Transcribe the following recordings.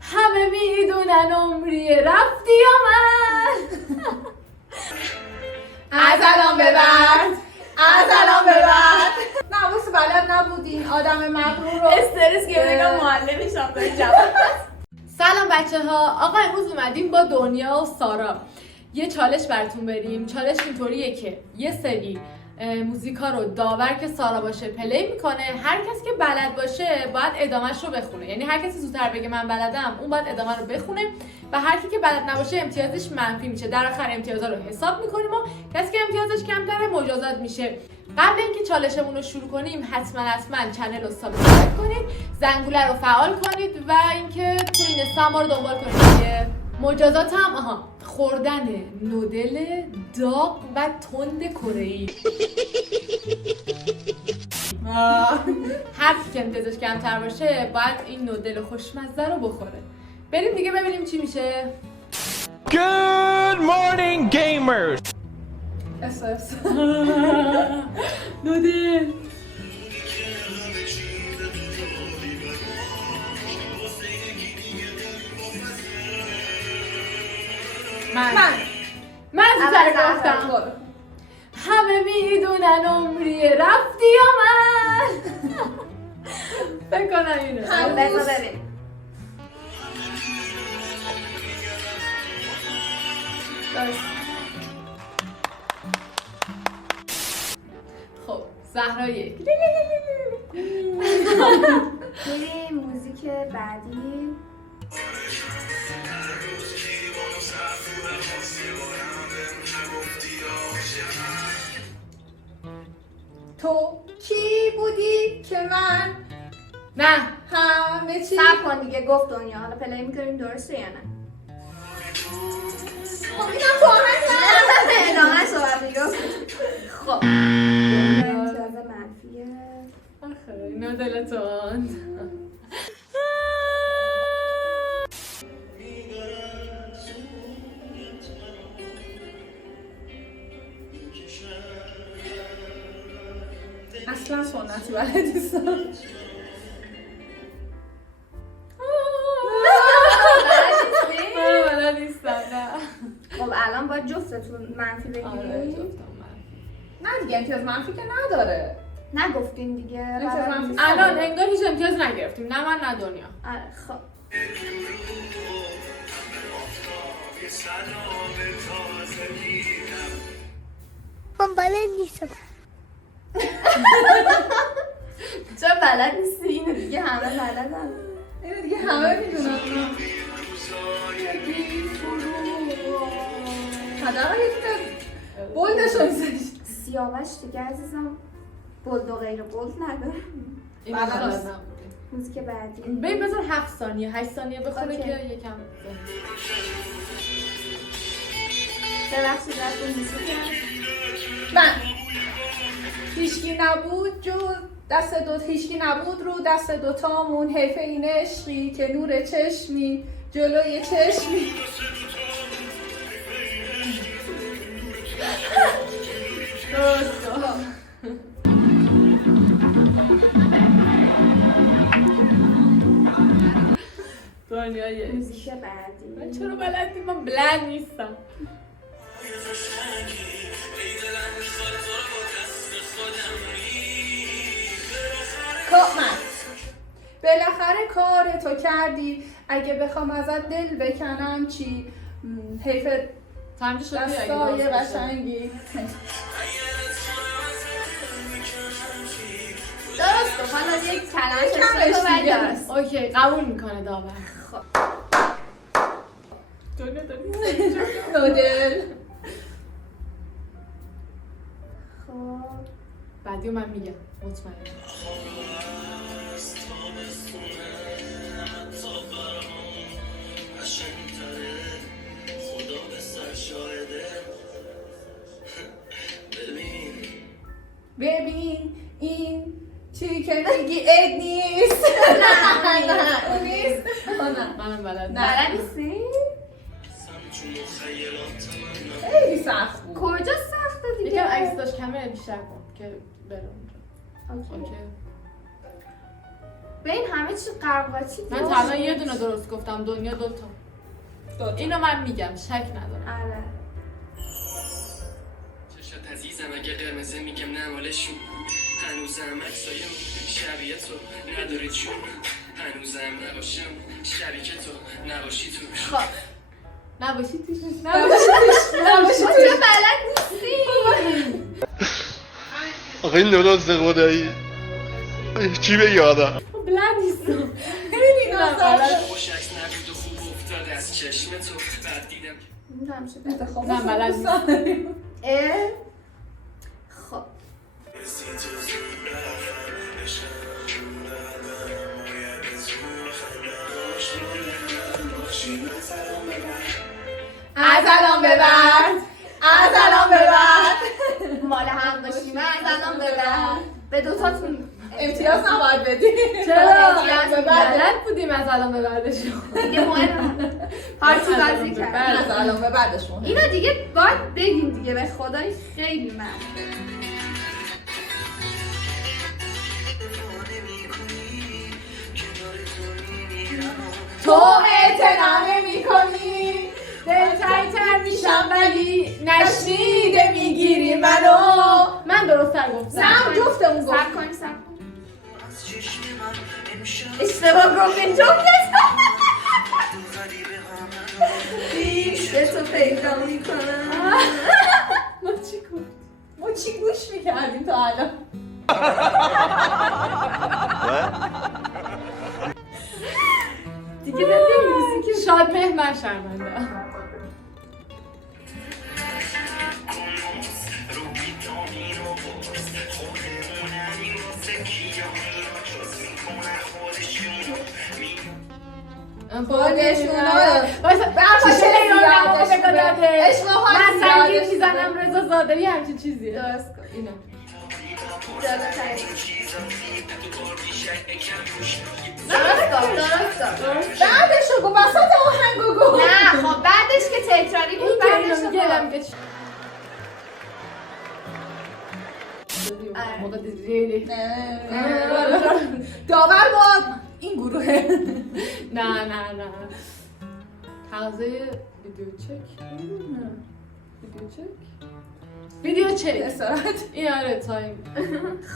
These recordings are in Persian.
همه میدونن عمری رفتی و من از الان به بعد نه واسه بلد نبودین آدم مغرور رو استرس گرفتم معلمشم داره جواب. سلام بچه ها، آقا امروز اومدیم با دنیا و سارا یه چالش براتون بریم. چالش اینطوریه که یه سری موزیکا رو داور که سارا باشه پلی میکنه، هر کسی که بلد باشه باید ادامهش رو بخونه، یعنی هر کسی زودتر بگه من بلدم اون باید ادامه رو بخونه و هر کی که بلد نباشه امتیازش منفی میشه. در آخر امتیازها رو حساب میکنیم و کسی که امتیازش کمتره مجازات میشه. قبل اینکه چالشمون رو شروع کنیم حتما چنل رو سابسکرایب کنید، زنگوله رو فعال کنید و اینکه تو اینستا ما رو دنبال کنید دیگه. مجازات هم خوردن نودل داغ و تند کره‌ای. هر کی که امتیازش کمتر باشه باید این نودل خوشمزه رو بخوره. بریم دیگه ببینیم چی میشه. Good morning, gamers! اساس نودل من زودتر گفتم. همه میدونن عمری رفتی و من فکر کنم اینه. بذار ببین خب زهرا یک. بریم موزیک بعدی. تو کی بودی که من نه همه چی صبر کن دیگه، گفت دنیا. حالا پلی میکنیم درسته یا نه؟ خب اینم کامنت ادامه صحبت میگم. خب امتیاز منفیه. آخه نودلتون. اصلا سنتی بلد نیستم. بلد نیستم. نه خب الان باید جفتتون منفی بگیرید. نه دیگه امتیاز منفی که نداره. نگفتین دیگه. امتیاز منفی الان انگار هیچ امتیاز نگرفتیم، نه من نه دنیا. آره خب من بلد نیستم. چرا بلد نیستی؟ اینو دیگه همه بلدن. اینو دیگه همه میدونن. حداقل یه دونه بولدشو میزنی. سیاوش دیگه عزیزم بولد و غیر بولد نداره. این بلد بلد نیست. نبودیم. موزیک بعدی. ببین بذار 7 ثانیه 8 ثانیه بخونه اوکی. که یکم ببخشید رفتون موزیک. من هیچکی نبود جز دست هیچکی نبود رو دست دوتامون، حیف این عشقی که نور چشمی جلوی چشمی. دنیا یک. موزیک بعدی. من چرا بلد نیستم؟ من بلد نیستم. من بالاخره کار تو کردی، اگه بخوام ازت دل بکنم چی؟ حیف تمجید شدی اگه دستای درست باشه. قشنگی. درسته. حالا یک کلمه کمش اشتباه دیگه. درست. اوکی قبول میکنه داور. خب دنیا نودل. خب بعدی من میگم مطمئن. ببین این چی که میگی عید نیست. نه اون نیست. منم بلد نیستم. بلد نیستی؟ خیلی سخت بود. کجا سخته دیگه؟ یکم عکس داشت کمه بیشتر کن که بره اونجا. اوکی. اوکی به این همه چی قرقاتی من تنها یه دونه درست گفتم، دنیا دوتا. اینو من میگم، شک ندارم. آره. چشات عزیزم اگه قرمزه میگم نمالشون، هنوزم عکسایم شبیه تو نداری چون، هنوزم نباشم شبیه که تو نباشی تو. نباشی توش نیست. نباشی تو بلد نیستی. آخه این درسته خدایی چی بگی آدم بلند نیستم. خیلی نازدار خوش عکس نبود و خوب افتاده از چشم تو، بعد دیدم نمیدونم شده. انتخاب من بلد نیستم. خب از الان به بعد از الان به بعد مال هم باشیم از الان به بعد به دوتاتون امتیاز نباید بدی. چرا؟ به بعد. بلد بودیم از الان به بعدشون. دیگه مهم هارتی بازی کرد. از الان به بعدش مهم. اینو دیگه باید بگیم دیگه، به خدای خیلی ممنون. تو اعتنا نمی کنی دل تر میشم ولی نشنیده میگیری منو. من درست تر گفتم. نه جفتمون گفت. سب کنیم سب کنیم. اشتباه گفتین جفتت. به تو پیدا میکنم. ما چی کنیم؟ ما چی گوش میکردیم تا الان؟ دیگه نمی‌نویسی که شاد مهمن شرمنده. خودشونو وایسا برخواسته من اشتباهات سنگین زیادش میزنم رضا زاده یه همچین چیزیه. درست کن. اینا درست. بعدشو گو وسط آهنگو گو. نه خب بعدش که تکراری بود بعدش رو گلم گفت. که چی آره. موقع دیدی داور با این گروهه. نه تغذیه ویدیو چک. نه ویدیو چک اسارت. این آره تایم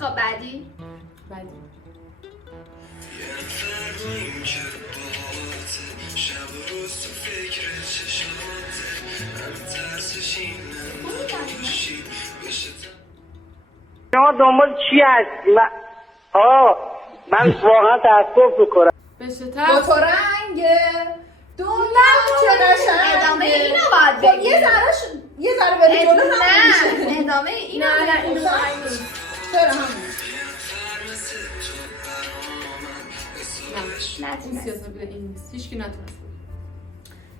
خب بعدی بعدی شما دنبال چی هستی؟ من واقعا تاسف میکنم. بشه با تر تو رنگه دنیا چه قشنگه. ادامه اینو باید خب بگیم. یه ذره بری جلو هم میشه. نه ادامه اینو نه اینو چرا همون این سیاست بیده این نیست هیچکی نتونست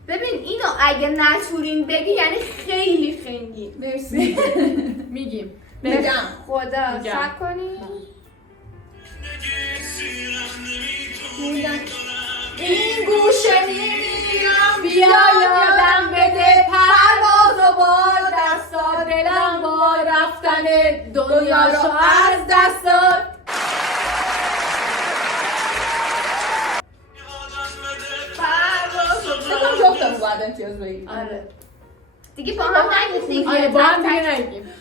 ببین اینو اگه نتورین بگی یعنی خیلی خنگی. مرسی. میگیم میگم خدا میگم. سب کنی این گوشه میمیرم بیا یادم بده پرواز و بار دستا دلم با رفتن دنیا رو از دست داد. نکن جفتمون باید امتیاز بگیم. آره دیگه با هم نگیم دیگه. آره با هم تک دیگه تک. نگیم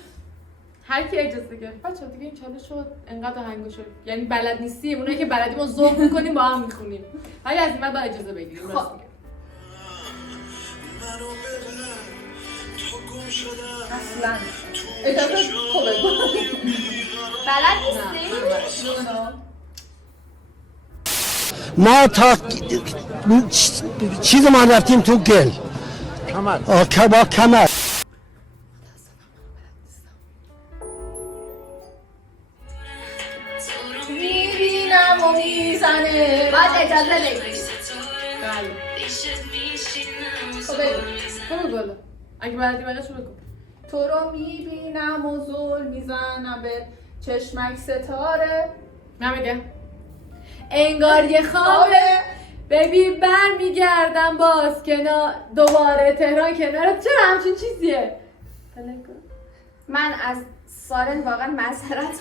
هر کی اجازه گرفت بچه‌ها دیگه این چالش شد انقدر آهنگو شد یعنی بلد نیستیم اونایی که بلدیم رو ذوق می‌کنیم با هم می‌خونیم ولی از این بعد باید اجازه بگیریم راست میگم اصلا اجازه تو بگو. بلد نیستی؟ ما تا چیز ما رفتیم تو گل با کمر میبینم و میزنه. باید اجازه بگیری. بله خب بگو. برو بالا اگه بلدی بگش بگو تو رو میبینم و زل میزنم به چشمک ستاره. من میگم انگار یه خوابه ببین بر میگردم باز دوباره تهران کنارت چرا همچین چیزیه من از سارن واقعا معذرت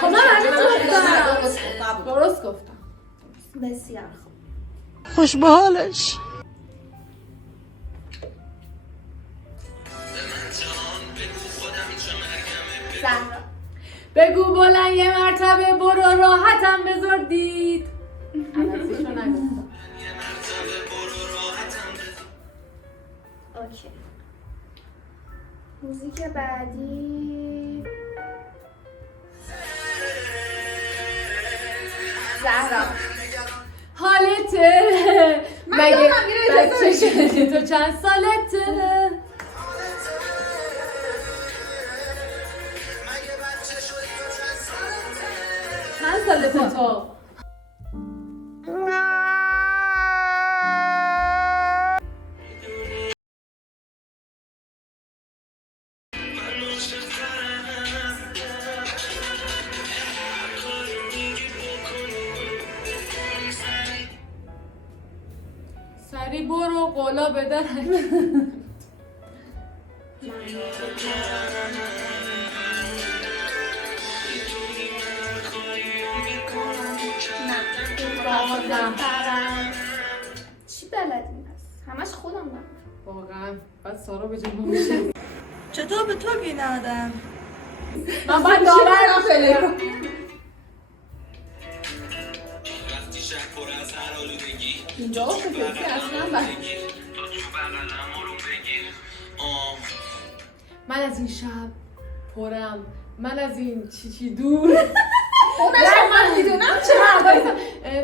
خب من درست گفتم. بسیار خوب. خوش به حالش. زهرا بگو بلند یه مرتبه برو راحتم بذار دید. عوضیشو نگفتم. اوکی. موزیک بعدی زهرا حالته من یادم میره بچه شدی تو چند سالته؟ چند سالته تو؟ سری برو قولا بدرک. چی بلدیم پس؟ همش خودم بلدم. واقعا بعد سارا به جنبه میشه. چطور به تو بینادم؟ من باید داور خیلی وقتی شهر پر از هر آلودگی اینجا که کسی اصلا تو بغلم رو بگیر من از این شب پرم، من از این چی دور. اونش من میدونم چرا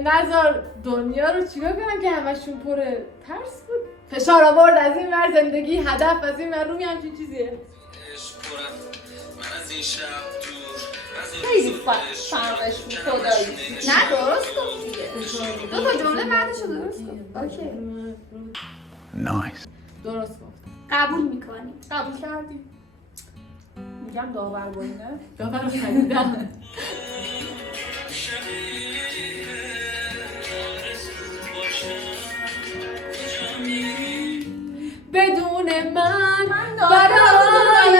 نظر دنیا رو چیکار کنم که همشون پر ترس بود، فشار آورد از این ور زندگی، هدف از این ور رومی همچین چیزیه. عشق پرم من از این شب دور خیلی فرقش بود خدایی. نه درست گفت دیگه. دو تا جمله بعدشو درست گفت. اوکی. نایس. درست گفت. قبول میکنیم. قبول کردی؟ میگم داور بینه. داور رو خریدم. بدون من برای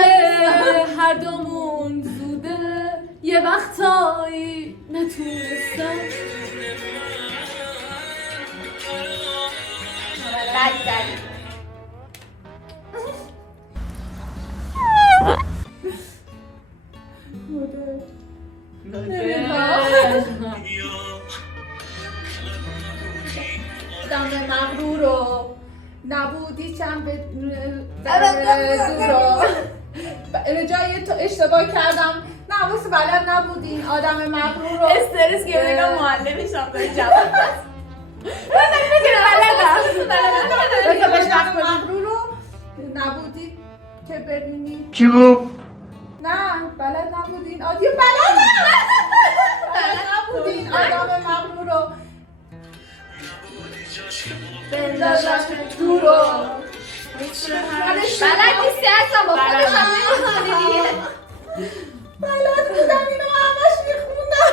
هر دومون زوده، یه وقتایی نتونستم. بد زدی. دم مغرور رو نبودی چند به دورو جای تو اشتباه کردم، نه واسه بلد نبودین آدم مغرور رو استرس گرفت معلمش هم داره جواب آدم مغرور رو نبودی که ببینی. چی گفت؟ نه بلد نبودین آدم بلد نبودین آدم مغرور رو بندازم دورو. بلد نیستی اصلا با خودش هم نمی‌خوانی دیگه. بلد بودم اینو همش میخوندم.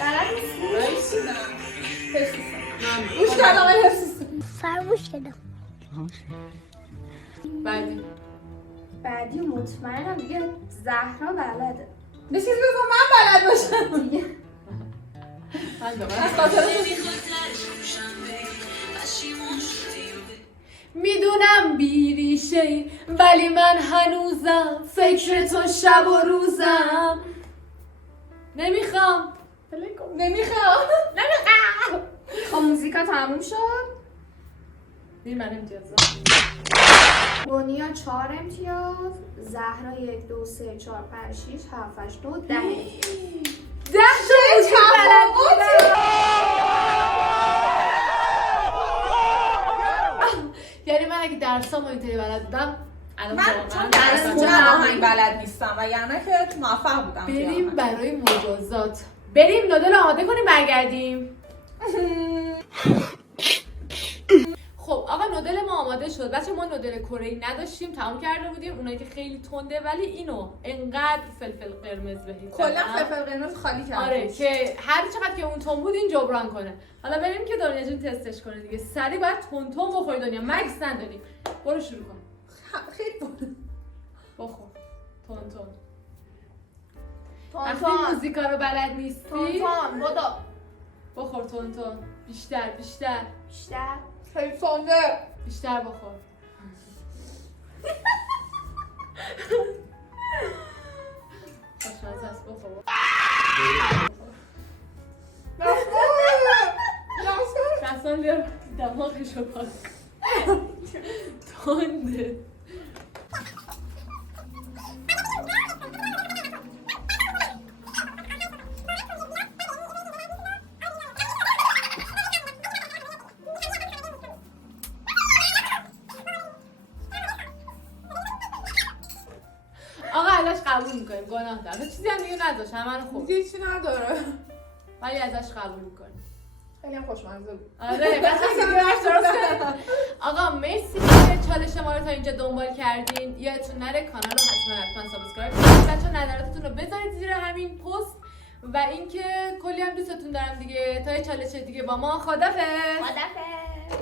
بلد نیستی؟ گوش کردم ولی حفظ فرموش کردم. بعدی مطمئنم دیگه زهرا بلده نشیز بگو من بلد باشم دیگه. از خاطر میدونم بیریشه ولی من هنوزم فکر تو شب و روزم. نمیخوام نمیخوام. خب موزیکا تموم شد. من امتیازم. دنیا 4 امتیاز، زهرا 1 2 3 4 5 6 7 8 9 10 امتیاز. 10 تا موزیک بلد بودم. یعنی من اگه درسامو اینطوری بلد بودم الان من چون درس خونم آهنگ بلد نیستم و یعنی که موفق بودم. بریم برای مجازات. بریم نودل آماده کنیم برگردیم. خب آقا نودل ما آماده شد. بچه ما نودل کره‌ای نداشتیم، تمام کرده بودیم. اونایی که خیلی تنده ولی اینو انقدر فلفل قرمز بهش کلا فلفل قرمز خالی کردیم. آره که هر چقدر که اون تون بود این جبران کنه. حالا بریم که دنیا جون تستش کنه دیگه. سری باید تون تون بخوری دنیا. مکس نداریم. برو شروع کن. خیلی بود. بخور. تون تون. تون وقتی تون موزیکا رو بلد نیستی تون تون بدو. بخور تون تون. بیشتر بیشتر بیشتر. خیلی تنده. بیشتر بخور. خوشمزه است بخور. دستان بیار دماغشو پاک. تنده. آقا ازش قبول میکنیم، گناه داره. چیزی هم دیگه نداشت، همه رو خوب. دیگه چی نداره. ولی ازش قبول میکنیم. خیلی هم خوشمزه بود. آره بچه‌ها آقا مرسی که چالش ما رو تا اینجا دنبال کردین. یادتون نره کانال رو حتما سابسکرایب کنید. بچه‌ها نظراتتون رو بذارید زیر همین پست و اینکه کلی هم دوستتون دارم دیگه. تا یه چالش دیگه با ما خدافظ. خدافظ.